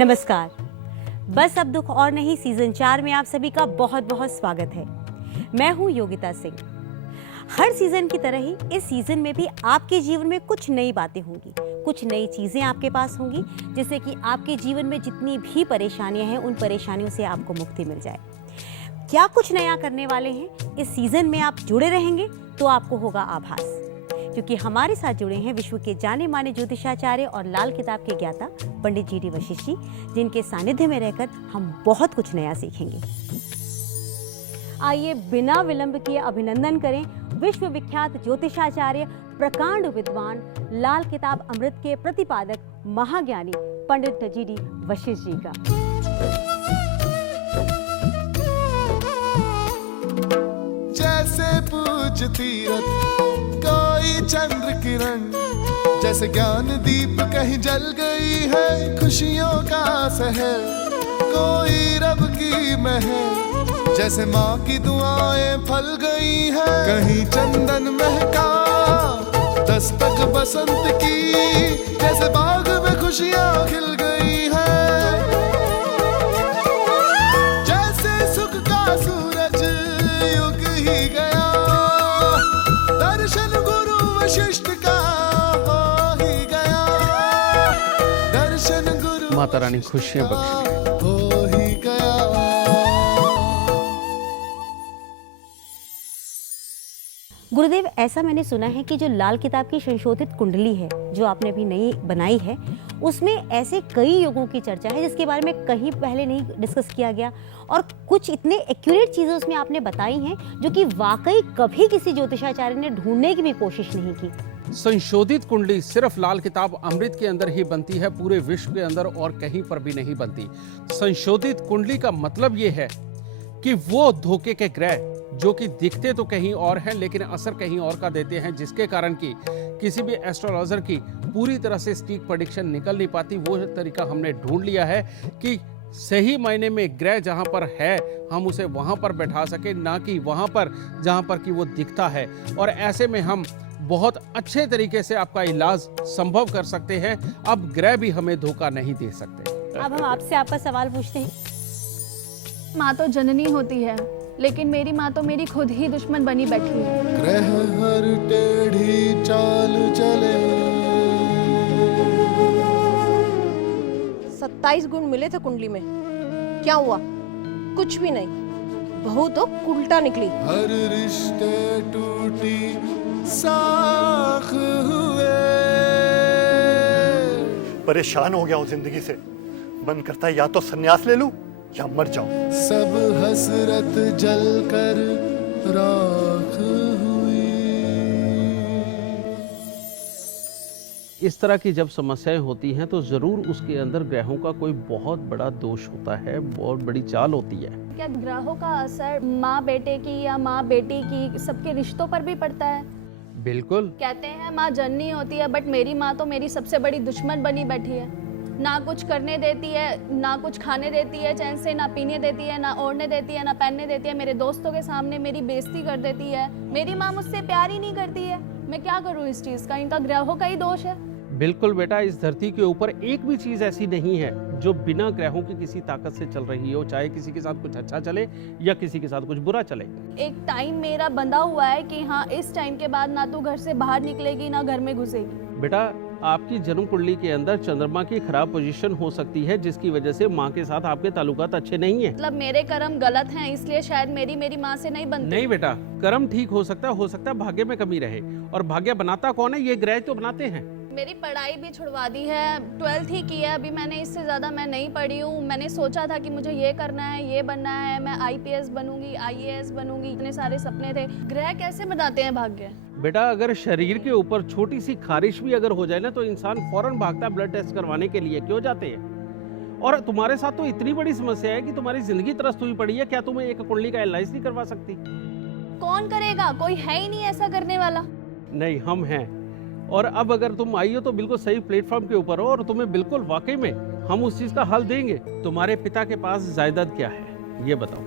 नमस्कार। बस अब दुख और नहीं सीजन 4 में आप सभी का बहुत बहुत स्वागत है। मैं हूं योगिता सिंह। हर सीजन की तरह ही इस सीजन में भी आपके जीवन में कुछ नई बातें होंगी, कुछ नई चीजें आपके पास होंगी, जिससे कि आपके जीवन में जितनी भी परेशानियां हैं उन परेशानियों से आपको मुक्ति मिल जाए। क्या कुछ नया करने वाले हैं इस सीजन में आप जुड़े रहेंगे तो आपको होगा आभास, क्योंकि हमारे साथ जुड़े हैं विश्व के जाने माने ज्योतिषाचार्य और लाल किताब के ज्ञाता पंडित जी वशिष्ठ जी, जिनके सानिध्य में रहकर हम बहुत कुछ नया सीखेंगे। आइए बिना विलंब किए अभिनंदन करें विश्व विख्यात ज्योतिषाचार्य, प्रकांड विद्वान, लाल किताब अमृत के प्रतिपादक महाज्ञानी पंडित जी वशिष्ठ जी का। जैसे पूज तीरथ कोई चंद्र किरण, जैसे ज्ञान दीप कहीं जल गई है खुशियों का शहर, कोई रब की महर, जैसे माँ की दुआएं फल गई है, कहीं चंदन महका दस्तक बसंत की, जैसे बाग में खुशियाँ खिल गई है, जैसे सुख का सूरज युग ही गया, दर्शन गुरु वशिष्ठ का हो ही गया, दर्शन गुरु माता रानी खुशियां बख्शे। हो ही गया। गुरुदेव, ऐसा मैंने सुना है कि जो लाल किताब की संशोधित कुंडली है जो आपने अभी नई बनाई है, उसमें ऐसे कई योगों की चर्चा है जिसके बारे में कहीं पहले नहीं डिस्कस किया गया, और कुछ इतने एक्यूरेट चीजें उसमें आपने बताई हैं जो कि वाकई कभी किसी ज्योतिषाचार्य ने ढूंढने की भी कोशिश नहीं की। संशोधित कुंडली सिर्फ लाल किताब अमृत के अंदर ही बनती है, पूरे विश्व के अंदर और कहीं पर भी नहीं बनती। संशोधित कुंडली का मतलब ये है कि वो धोखे के ग्रह जो कि दिखते तो कहीं और हैं लेकिन असर कहीं और का देते हैं, जिसके कारण कि किसी भी एस्ट्रोलॉजर की पूरी तरह से सटीक प्रेडिक्शन निकल नहीं पाती, वो तरीका हमने ढूंढ लिया है कि सही मायने में ग्रह जहां पर है हम उसे वहां पर बैठा सके, ना कि वहां पर जहां पर कि वो दिखता है। और ऐसे में हम बहुत अच्छे तरीके से आपका इलाज संभव कर सकते हैं। अब ग्रह भी हमें धोखा नहीं दे सकते। अब हम आपसे आपका सवाल पूछते हैं। माँ तो जननी होती है, लेकिन मेरी माँ तो मेरी खुद ही दुश्मन बनी बैठी है। ग्रह हर टेढ़ी चाल चले। 27 गुण मिले थे कुंडली में, क्या हुआ? कुछ भी नहीं, बहू तो उल्टा निकली। हर रिश्ते टूटी साख हुए। परेशान हो गया हूँ जिंदगी से, मन करता है या तो संन्यास ले लूं या मर जाऊं। सब हसरत जलकर राख हुई। इस तरह की जब समस्याएं होती हैं तो जरूर उसके अंदर ग्रहों का कोई बहुत बड़ा दोष होता है, बहुत बड़ी चाल होती है। क्या ग्रहों का असर माँ बेटे की या माँ बेटी की सबके रिश्तों पर भी पड़ता है? बिल्कुल। कहते हैं माँ जननी होती है, बट मेरी माँ तो मेरी सबसे बड़ी दुश्मन बनी बैठी है। ना कुछ करने देती है, ना कुछ खाने देती है चैन से, ना पीने देती है, ना ओढ़ने देती है, ना पहनने देती है। मेरे दोस्तों के सामने मेरी बेइज्जती कर देती है। मेरी माँ मुझसे प्यार ही नहीं करती है। मैं क्या करूँ इस चीज का? इनका ग्रहों का ही दोष है। बिल्कुल बेटा, इस धरती के ऊपर एक भी चीज ऐसी नहीं है जो बिना ग्रहों की किसी ताकत से चल रही हो, चाहे किसी के साथ कुछ अच्छा चले या किसी के साथ कुछ बुरा चले। एक टाइम मेरा बंधा हुआ है कि हाँ, इस टाइम के बाद ना तू घर से बाहर निकलेगी ना घर में घुसेगी। बेटा, आपकी जन्म कुंडली के अंदर चंद्रमा की खराब पोजीशन हो सकती है, जिसकी वजह से माँ के साथ आपके ताल्लुकात अच्छे नहीं है। मतलब मेरे कर्म गलत हैं, इसलिए शायद मेरी माँ से नहीं बनती। नहीं बेटा, कर्म ठीक हो सकता है भाग्य में कमी रहे, और भाग्य बनाता कौन है? ये ग्रह तो बनाते हैं। मेरी पढ़ाई भी छुड़वा दी है, 12th ही की है अभी मैंने, इससे ज्यादा मैं नहीं पढ़ी हूँ। मैंने सोचा था कि मुझे ये करना है, ये बनना है, मैं IPS बनूंगी, IAS बनूंगी, इतने सारे सपने थे। ग्रह कैसे बनाते हैं भाग्य? बेटा, अगर शरीर के ऊपर छोटी सी खारिश भी अगर हो जाए ना तो इंसान फौरन भागता है ब्लड टेस्ट करवाने के लिए। क्यों जाते हैं? और तुम्हारे साथ तो इतनी बड़ी समस्या है कि तुम्हारी जिंदगी त्रस्त हुई पड़ी है। क्या तुम्हें एक कुंडली का एनालाइज नहीं करवा सकती? कौन करेगा? कोई है ही नहीं ऐसा करने वाला। नहीं, हम हैं। और अब अगर तुम आई हो तो बिल्कुल सही प्लेटफॉर्म के ऊपर हो, और तुम्हें बिल्कुल वाकई में हम उस चीज का हल देंगे। तुम्हारे पिता के पास जायदाद क्या है ये बताओ।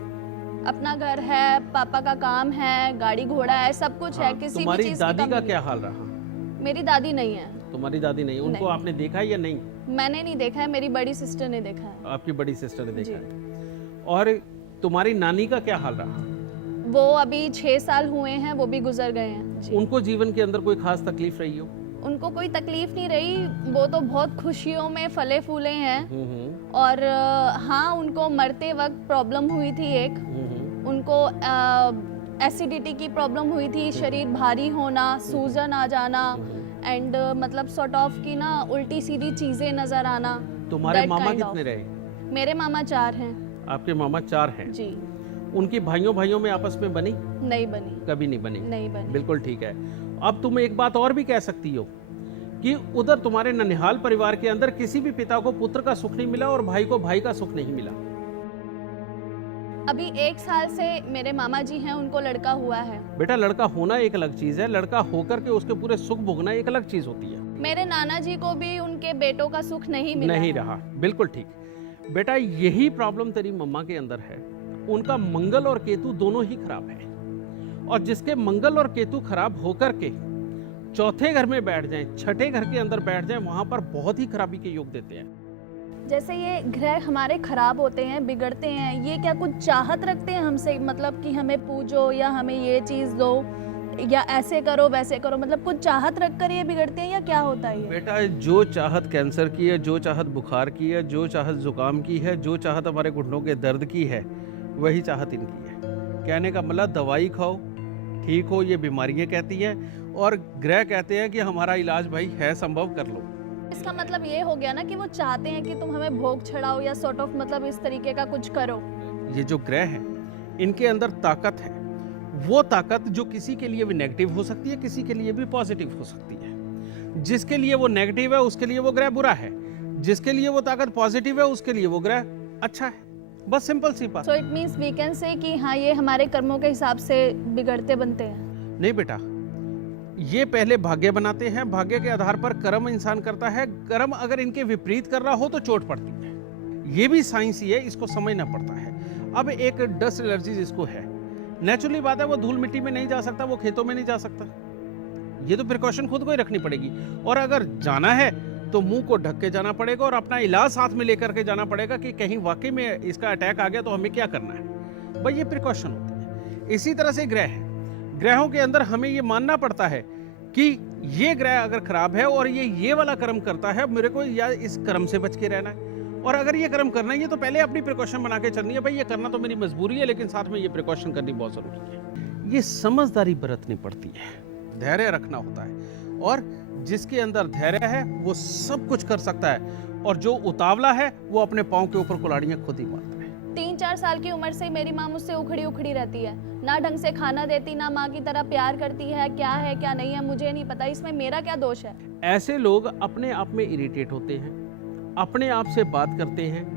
अपना घर है, पापा का काम है, गाड़ी घोड़ा है, सब कुछ है। किसी भी तुम्हारी चीज की दादी कमी का नहीं। क्या हाल रहा? मेरी दादी नहीं है। तुम्हारी दादी नहीं, उनको नहीं। आपने देखा है या नहीं? मैंने नहीं देखा है, मेरी बड़ी सिस्टर ने देखा है। आपकी बड़ी सिस्टर ने देखा जी। है। और तुम्हारी नानी का क्या हाल रहा? वो अभी 6 साल हुए हैं, वो भी गुजर गए हैं जी। उनको जीवन के अंदर कोई खास तकलीफ रही हो? उनको कोई तकलीफ नहीं रही, वो तो बहुत खुशियों में फले फूले हैं। और हाँ, उनको मरते वक्त प्रॉब्लम हुई थी एक, उनको एसिडिटी की प्रॉब्लम हुई थी, शरीर भारी होना, सूजन आ जाना एंड मतलब सॉर्ट ऑफ की ना उल्टी सीधी चीजें नजर आना। तुम्हारे That मामा kind of. कितने रहे? मेरे मामा 4 हैं आपके मामा 4 हैं। जी। उनकी भाइयों में आपस में बनी? नहीं बनी। कभी नहीं बनी। नहीं बनी। बिल्कुल ठीक है। अब तुम एक बात और भी कह सकती हो कि उधर तुम्हारे ननिहाल परिवार के अंदर किसी भी पिता को पुत्र का सुख नहीं मिला और भाई को भाई का सुख नहीं मिला। अभी 1 साल से मेरे मामा जी हैं, उनको लड़का हुआ है। बेटा, लड़का होना एक अलग चीज है, लड़का होकर के उसके पूरे सुख भोगना एक अलग चीज होती है। मेरे नाना जी को भी उनके बेटों का सुख नहीं मिला नहीं है। रहा। बिल्कुल ठीक। बेटा, यही प्रॉब्लम तेरी मम्मा के अंदर है। उनका मंगल और केतु दोनों ही खराब है, और जिसके मंगल और केतु खराब होकर के चौथे घर में बैठ जाएं, छठे घर के अंदर बैठ जाएं, वहां पर बहुत ही खराबी के योग देते हैं। जैसे ये ग्रह हमारे खराब होते हैं, बिगड़ते हैं, ये क्या कुछ चाहत रखते हैं हमसे, मतलब कि हमें पूजो या हमें ये चीज दो या ऐसे करो वैसे करो, मतलब कुछ चाहत रखकर ये बिगड़ते हैं या क्या होता है ये? बेटा, जो चाहत कैंसर की है, जो चाहत बुखार की है, जो चाहत जुकाम की है, जो चाहत हमारे घुटनों के दर्द की है, वही चाहत इनकी है। कहने का मतलब दवाई खाओ, ठीक हो, ये बीमारियां कहती हैं, और ग्रह कहते हैं कि हमारा इलाज भाई है संभव, कर लो। इसका मतलब ये हो गया ना कि वो चाहते हैं कि तुम हमें भोग चढ़ाओ या सॉर्ट ऑफ मतलब इस तरीके का कुछ करो। ये जो ग्रह हैं, इनके अंदर ताकत है। वो ताकत जो किसी के लिए भी नेगेटिव हो सकती है, किसी के लिए भी पॉजिटिव हो सकती है। जिसके लिए वो नेगेटिव है उसके लिए वो ग्रह बुरा है, जिसके लिए वो ताकत पॉजिटिव है उसके लिए वो ग्रह अच्छा है। बस सिंपल सी बात। So it means we can say कि हाँ, ये हमारे कर्मों के हिसाब से बिगड़ते बनते हैं। नहीं बेटा, ये पहले भाग्य बनाते हैं, भाग्य के आधार पर कर्म इंसान करता है। कर्म अगर इनके विपरीत कर रहा हो तो चोट पड़ती है। ये भी साइंस ही है, इसको समझना पड़ता है। अब एक डस्ट एलर्जी जिसको है, नेचुरली बात है, वो धूल मिट्टी में नहीं जा सकता, वो खेतों में नहीं जा सकता। ये तो प्रिकॉशन खुद को ही रखनी पड़ेगी, और अगर जाना है तो मुंह को ढक के जाना पड़ेगा और अपना इलाज साथ में लेकर के जाना पड़ेगा कि कहीं वाकई में इसका अटैक आ गया तो हमें क्या करना है। भाई ये प्रिकॉशन होती है। इसी तरह से ग्रह है, ग्रहों के अंदर हमें ये मानना पड़ता है कि ये ग्रह अगर खराब है और ये वाला कर्म करता है, मेरे को या इस कर्म से बच के रहना है, और अगर ये कर्म करना है तो पहले अपनी प्रिकॉशन बना के चलनी है। भाई ये करना तो मेरी मजबूरी है, लेकिन साथ में ये प्रिकॉशन करनी बहुत जरूरी है। ये समझदारी बरतनी पड़ती है, धैर्य रखना होता है, और जिसके अंदर धैर्य है वो सब कुछ कर सकता है, और जो उतावला है वो अपने पाँव के ऊपर कुल्हाड़ियां खुद ही मारता है। 3-4 साल की उम्र से मेरी माँ मुझसे उखड़ी उखड़ी रहती है, ना ढंग से खाना देती, ना माँ की तरह प्यार करती है। क्या नहीं है मुझे नहीं पता, इसमें मेरा क्या दोष है? ऐसे लोग अपने आप में इरिटेट होते हैं, अपने आप से बात करते हैं,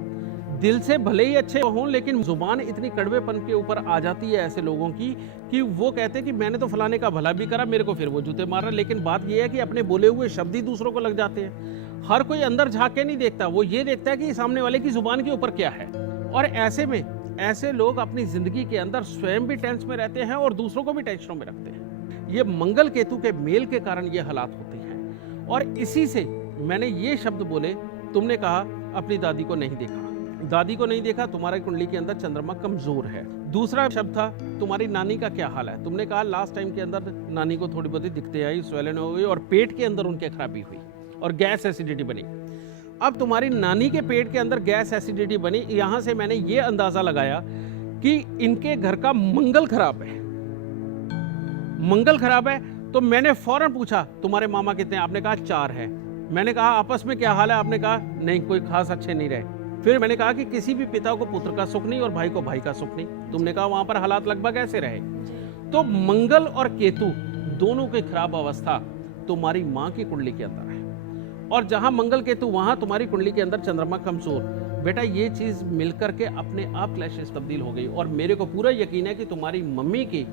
दिल से भले ही अच्छे हों लेकिन जुबान इतनी कड़वेपन के ऊपर आ जाती है ऐसे लोगों की कि वो कहते हैं कि मैंने तो फलाने का भला भी करा, मेरे को फिर वो जूते मार रहा है। लेकिन बात ये है कि अपने बोले हुए शब्द ही दूसरों को लग जाते हैं। हर कोई अंदर झांक के नहीं देखता, वो ये देखता है कि सामने वाले की जुबान के ऊपर क्या है। और ऐसे में ऐसे लोग अपनी जिंदगी के अंदर स्वयं भी टेंस में रहते हैं और दूसरों को भी टेंशनों में रखते हैं। ये मंगल केतु के मेल के कारण ये हालात होते हैं। और इसी से मैंने ये शब्द बोले, तुमने कहा अपनी दादी को नहीं देखा, दादी को नहीं देखा, तुम्हारी कुंडली के अंदर चंद्रमा कमजोर है। दूसरा शब्द था तुम्हारी नानी का क्या हाल है। तुमने कहा लास्ट टाइम के अंदर नानी को थोड़ी बहुत दिक्कतें आई, स्वेलन हो गई और पेट के अंदर उनके खराबी हुई और गैस एसिडिटी बनी। अब तुम्हारी नानी के पेट के अंदर गैस एसिडिटी बनी, यहां से मैंने ये अंदाजा लगाया कि इनके घर का मंगल खराब है। मंगल खराब है तो मैंने फौरन पूछा तुम्हारे मामा कितने, आपने कहा 4 है। मैंने कहा आपस में क्या हाल है, आपने कहा नहीं कोई खास अच्छे नहीं रहे। फिर मैंने कहा कि किसी भी पिता को पुत्र का सुख नहीं और भाई को भाई का सुख नहीं। तुमने कहा वहां पर हालात लगभग ऐसे रहे। तो मंगल और केतु दोनों की खराब अवस्था तुम्हारी माँ की कुंडली के अंदर है, और जहां मंगल केतु वहां तुम्हारी कुंडली के अंदर चंद्रमा कमजोर। बेटा ये चीज मिलकर के अपने आप क्लैशेस तब्दील हो गई, और मेरे को पूरा यकीन है कि तुम्हारी मम्मी की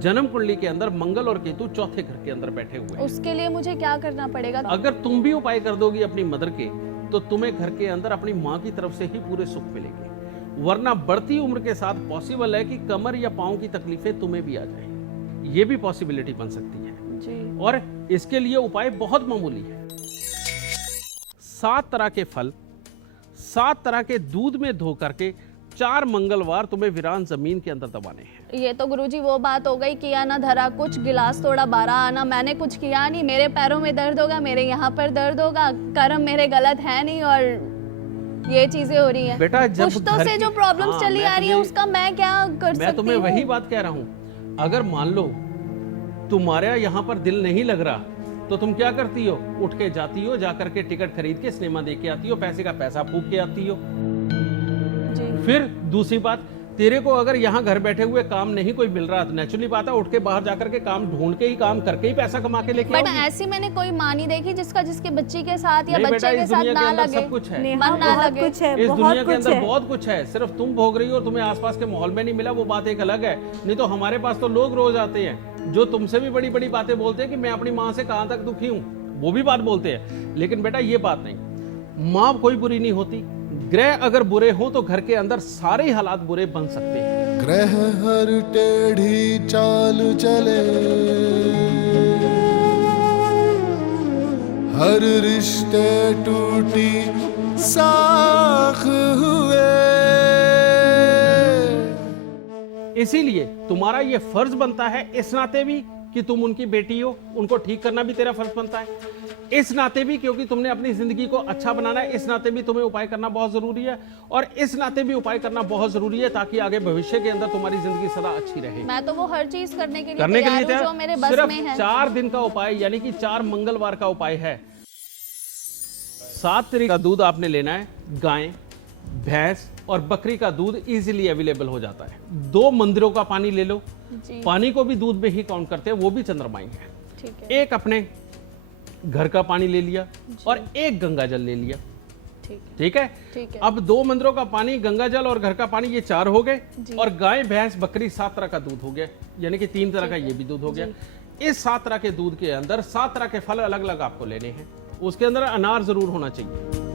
जन्म कुंडली के अंदर मंगल और केतु चौथे घर के अंदर बैठे हुए हैं। उसके लिए मुझे क्या करना पड़ेगा? अगर तुम भी उपाय कर दोगी अपनी मदर के, तो तुम्हें घर के अंदर अपनी माँ की तरफ से ही पूरे सुख मिलेंगे। वरना बढ़ती उम्र के साथ पॉसिबल है कि कमर या पाँव की तकलीफें तुम्हें भी आ जाए। ये भी पॉसिबिलिटी बन सकती है जी। और इसके लिए उपाय बहुत मामूली है। 7 तरह के फल, 7 तरह के दूध में धो करके 4 मंगलवार तुम्हें वीरान जमीन के अंदर दबाने हैं। ये तो गुरुजी वो बात हो गई, किया ना धरा कुछ, गिलास तोड़ा 12 आना। मैंने कुछ किया नहीं, मेरे पैरों में दर्द होगा, मेरे यहाँ पर दर्द होगा, कर्म मेरे गलत है नहीं और ये चीजें हो रही हैं। बेटा जब पुश्तों घर से की- जो प्रॉब्लम्स हाँ, चली मैं आ रही है तुम्हें- उसका मैं क्या कर सकती मैं तुम्हें हूँ? वही बात कह रहा हूँ। अगर मान लो तुम्हारा यहाँ पर दिल नहीं लग रहा तो तुम क्या करती हो? उठ के जाती हो, जाकर के टिकट खरीद के सिनेमा देख के आती हो, पैसे का पैसा फूक के आती हो। जी। फिर दूसरी बात, तेरे को अगर यहाँ घर बैठे हुए काम नहीं कोई मिल रहा तो नेचुरली बात है उठ के बाहर जाकर के काम ढूंढ के ही काम करके ही पैसा कमा के लेके बट आओगी। ऐसी मैंने कोई माँ नहीं देखी जिसका जिसके बच्ची के साथ या नहीं बेटा, बच्चे के इस साथ दुनिया के ना अंदर लगे, सब कुछ है। नेहा, मन ना बहुत लगे। कुछ है, इस बहुत दुनिया के कुछ अंदर है। बहुत कुछ है, सिर्फ तुम भोग रही हो और तुम्हें आसपास के माहौल में नहीं मिला, वो बात एक अलग है। नहीं तो हमारे पास तो लोग रोज आते हैं जो तुमसे भी बड़ी बड़ी बातें बोलते हैं कि मैं अपनी माँ से कहां तक दुखी हूँ, वो भी बात बोलते हैं। लेकिन बेटा ये बात नहीं, माँ कोई बुरी नहीं होती। ग्रह अगर बुरे हो तो घर के अंदर सारे ही हालात बुरे बन सकते हैं। ग्रह हर टेढ़ी चाल चले, हर रिश्ते टूटी साख हुए। इसीलिए तुम्हारा ये फर्ज बनता है इस नाते भी कि तुम उनकी बेटी हो, उनको ठीक करना भी तेरा फर्ज बनता है। इस नाते भी क्योंकि तुमने अपनी जिंदगी को अच्छा बनाना है, इस नाते भी तुम्हें उपाय करना बहुत जरूरी है। और इस नाते भी उपाय करना बहुत जरूरी है ताकि आगे भविष्य के अंदर तुम्हारी जिंदगी सदा अच्छी रहे। मैं तो वो हर चीज करने के लिए तैयार हूँ जो मेरे बस सिर्फ में है। 4 दिन का उपाय यानी कि 4 मंगलवार का उपाय है। 7 तरह का दूध आपने लेना है। गाय, भैंस और बकरी का दूध इजीली अवेलेबल हो जाता है। 2 मंदिरों का पानी ले लो, जी पानी को भी दूध में ही काउंट करते हैं, वो भी चंद्रमाई है। ठीक है, एक अपने घर का पानी ले लिया और एक गंगा जल ले लिया। ठीक है, ठीक है, ठीक है। अब 2 मंदिरों का पानी, गंगा जल और घर का पानी, ये 4 हो गए। जी। और गाय, भैंस, बकरी 7 तरह का दूध हो गया, यानी कि 3 तरह का ये भी दूध हो गया। इस 7 तरह के दूध के अंदर 7 तरह के फल अलग अलग आपको लेने हैं। उसके अंदर अनार जरूर होना चाहिए।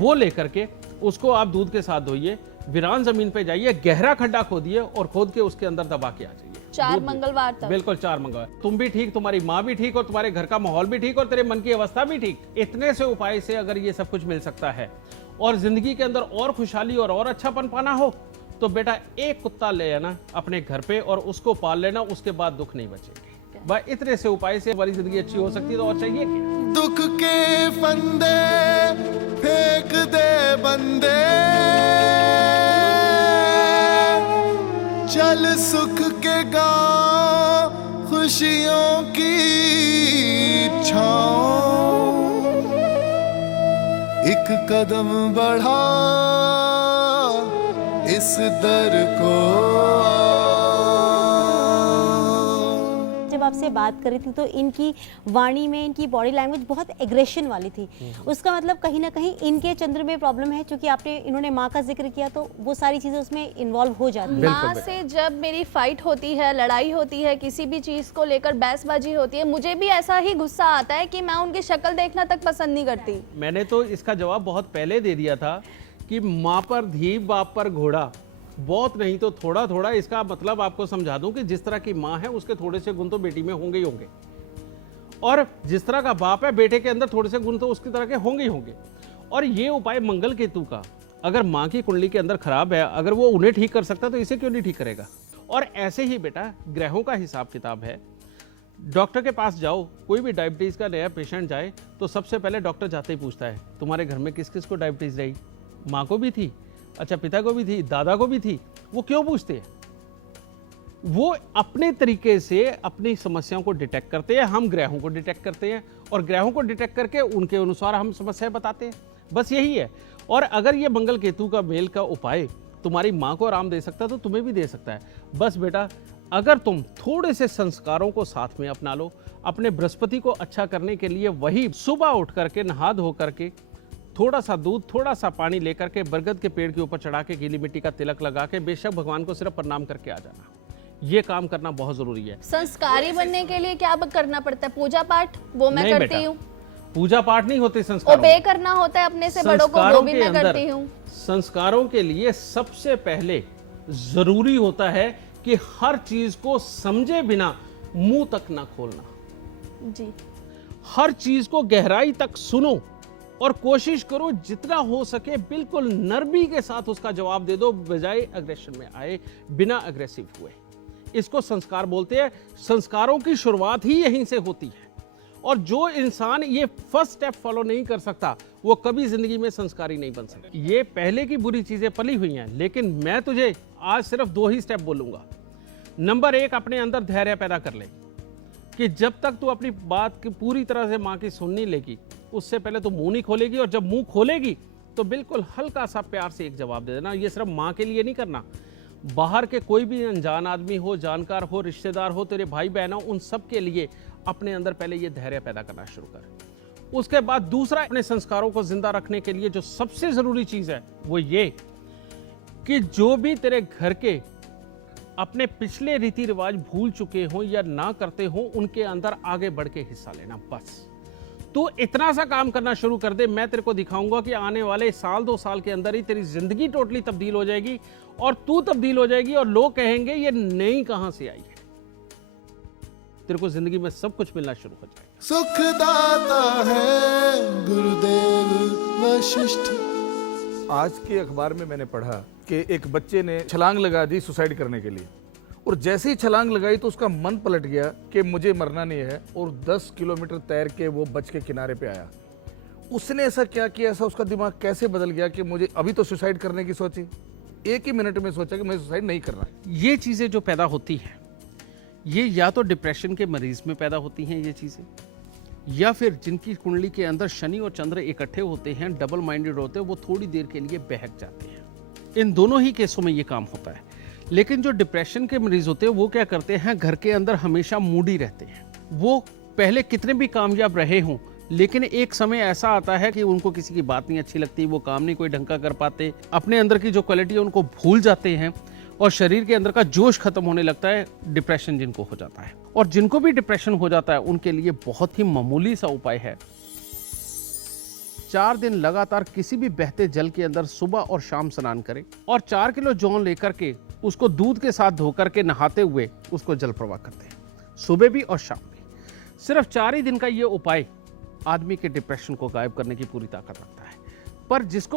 वो लेकर के उसको आप दूध के साथ धोइए, वीरान जमीन पे जाइए, गहरा खड्डा खोदिए और खोद के उसके अंदर दबा के आ जाइए। 4 मंगलवार तक। बिल्कुल 4 मंगलवार। तुम भी ठीक, तुम्हारी माँ भी ठीक और तुम्हारे घर का माहौल भी ठीक और तेरे मन की अवस्था भी ठीक। इतने से उपाय से अगर ये सब कुछ मिल सकता है और जिंदगी के अंदर और खुशहाली और अच्छापन पाना हो तो बेटा एक कुत्ता ले आना अपने घर पे और उसको पाल लेना, उसके बाद दुख नहीं बचेंगे। बस इतने से उपाय से हमारी जिंदगी अच्छी हो सकती है, तो और चाहिए क्या? दुख के फंदे फेंक दे बंदे, चल सुख के गाँव खुशियों की छाँव, एक कदम बढ़ा इस दर को। जब आपसे बात कर रही थी तो इनकी वाणी में, इनकी बॉडी लैंग्वेज बहुत एग्रेशन वाली थी। उसका मतलब कहीं ना कहीं इनके चंद्र में प्रॉब्लम है, क्योंकि इन्होंने माँ का जिक्र किया तो वो सारी चीजें उसमें इन्वॉल्व हो जाती है। माँ से जब मेरी फाइट होती है, लड़ाई होती है, किसी भी चीज को लेकर बहसबाजी होती है, मुझे भी ऐसा ही गुस्सा आता है कि मैं उनकी शक्ल देखना तक पसंद नहीं करती। मैंने तो इसका जवाब बहुत पहले दे दिया था कि माँ पर धी, बाप पर घोड़ा, बहुत नहीं तो थोड़ा थोड़ा। इसका मतलब आपको समझा दूं कि जिस तरह की माँ है उसके थोड़े से गुण तो बेटी में होंगे ही होंगे, और जिस तरह का बाप है बेटे के अंदर थोड़े से गुण तो उसकी तरह के होंगे ही होंगे। और ये उपाय मंगल केतु का अगर माँ की कुंडली के अंदर खराब है, अगर वो उन्हें ठीक कर सकता तो इसे क्यों नहीं ठीक करेगा। और ऐसे ही बेटा ग्रहों का हिसाब किताब है। डॉक्टर के पास जाओ, कोई भी डायबिटीज का नया पेशेंट जाए तो सबसे पहले डॉक्टर जाते ही पूछता है तुम्हारे घर में किस किस को डायबिटीज रही। माँ को भी थी, अच्छा पिता को भी थी, दादा को भी थी। वो क्यों पूछते हैं? वो अपने तरीके से अपनी समस्याओं को डिटेक्ट करते हैं, हम ग्रहों को डिटेक्ट करते हैं और ग्रहों को डिटेक्ट करके उनके अनुसार हम समस्याएं बताते हैं। बस यही है। और अगर ये मंगल केतु का मेल का उपाय तुम्हारी माँ को आराम दे सकता है तो तुम्हें भी दे सकता है। बस बेटा अगर तुम थोड़े से संस्कारों को साथ में अपना लो, अपने बृहस्पति को अच्छा करने के लिए वही सुबह उठ करके नहा धो करके थोड़ा सा दूध, थोड़ा सा पानी लेकर के बरगद के पेड़ के ऊपर चढ़ा के गीली मिट्टी का तिलक लगा के बेशक भगवान को सिर्फ प्रणाम करके आ जाना। ये काम करना बहुत जरूरी है। संस्कारी बनने के लिए क्या करना पड़ता है? पूजा पाठ वो मैं नहीं करती बेटा, हूँ। पूजा पाठ नहीं होते संस्कारों ओबे करना होता है अपने से बड़ों को, वो भी मैं करती हूँ। संस्कारों के लिए सबसे पहले जरूरी होता है कि हर चीज को समझे बिना मुंह तक ना खोलना। जी, हर चीज को गहराई तक सुनो और कोशिश करो जितना हो सके बिल्कुल नरमी के साथ उसका जवाब दे दो, बजाय अग्रेशन में आए, बिना अग्रेसिव हुए। इसको संस्कार बोलते हैं। संस्कारों की शुरुआत ही यहीं से होती है, और जो इंसान ये फर्स्ट स्टेप फॉलो नहीं कर सकता वो कभी जिंदगी में संस्कारी नहीं बन सकता। ये पहले की बुरी चीजें पली हुई हैं, लेकिन मैं तुझे आज सिर्फ 2 ही स्टेप बोलूंगा। नंबर 1, अपने अंदर धैर्य पैदा कर ले कि जब तक तू अपनी बात की पूरी तरह से माँ की सुन नहीं लेगी, उससे पहले तो मुंह नहीं खोलेगी, और जब मुंह खोलेगी तो बिल्कुल हल्का सा प्यार से एक जवाब दे देना। ये सिर्फ माँ के लिए नहीं करना, बाहर के कोई भी अनजान आदमी हो, जानकार हो, रिश्तेदार हो, तेरे भाई बहन हो, उन सब के लिए अपने अंदर पहले ये धैर्य पैदा करना शुरू कर। उसके बाद दूसरा, अपने संस्कारों को जिंदा रखने के लिए जो सबसे जरूरी चीज है वो ये कि जो भी तेरे घर के अपने पिछले रीति रिवाज भूल चुके हो या ना करते हो, उनके अंदर आगे बढ़ के हिस्सा लेना। बस तू इतना सा काम करना शुरू कर दे, मैं तेरे को दिखाऊंगा कि आने वाले 1-2 साल के अंदर ही तेरी जिंदगी टोटली तब्दील हो जाएगी, और तू तब्दील हो जाएगी, और लोग कहेंगे ये नई कहां से आई है। तेरे को जिंदगी में सब कुछ मिलना शुरू हो जाएगा। सुखदाता है गुरुदेव वशिष्ठ। आज के अखबार में मैंने पढ़ा कि एक बच्चे ने छलांग लगा दी सुसाइड करने के लिए, और जैसे ही छलांग लगाई तो उसका मन पलट गया कि मुझे मरना नहीं है, और 10 किलोमीटर तैर के वो बच के किनारे पे आया। उसने ऐसा क्या किया, ऐसा उसका दिमाग कैसे बदल गया कि मुझे अभी तो सुसाइड करने की सोची, 1 ही मिनट में सोचा कि मैं सुसाइड नहीं करना। ये चीजें जो पैदा होती हैं, ये या तो डिप्रेशन के मरीज में पैदा होती हैं ये चीजें, या फिर जिनकी कुंडली के अंदर शनि और चंद्र इकट्ठे होते हैं, डबल माइंडेड होते हैं, वो थोड़ी देर के लिए बहक जाते हैं। इन दोनों ही केसों में ये काम होता है। लेकिन जो डिप्रेशन के मरीज होते हैं वो क्या करते हैं, घर के अंदर हमेशा मूडी रहते हैं। वो पहले कितने भी कामयाब रहे हों, लेकिन एक समय ऐसा आता है कि उनको किसी की बात नहीं अच्छी लगती, वो काम नहीं कोई ढंग का कर पाते, अपने अंदर की जो क्वालिटी है उनको भूल जाते हैं, और शरीर के अंदर का जोश खत्म होने लगता है। डिप्रेशन जिनको हो जाता है, और जिनको भी डिप्रेशन हो जाता है उनके लिए बहुत ही मामूली सा उपाय है। 4 दिन लगातार किसी भी बहते जल के अंदर सुबह और शाम स्नान करें, और 4 किलो जौ लेकर के उसको दूध के साथ धोकर के नहाते हुए उसको जल प्रवाह करते हैं, सुबह भी और शाम भी। सिर्फ 4 ही दिन का ये उपाय आदमी के डिप्रेशन को गायब करने की पूरी ताकत रखता है। पर जिसको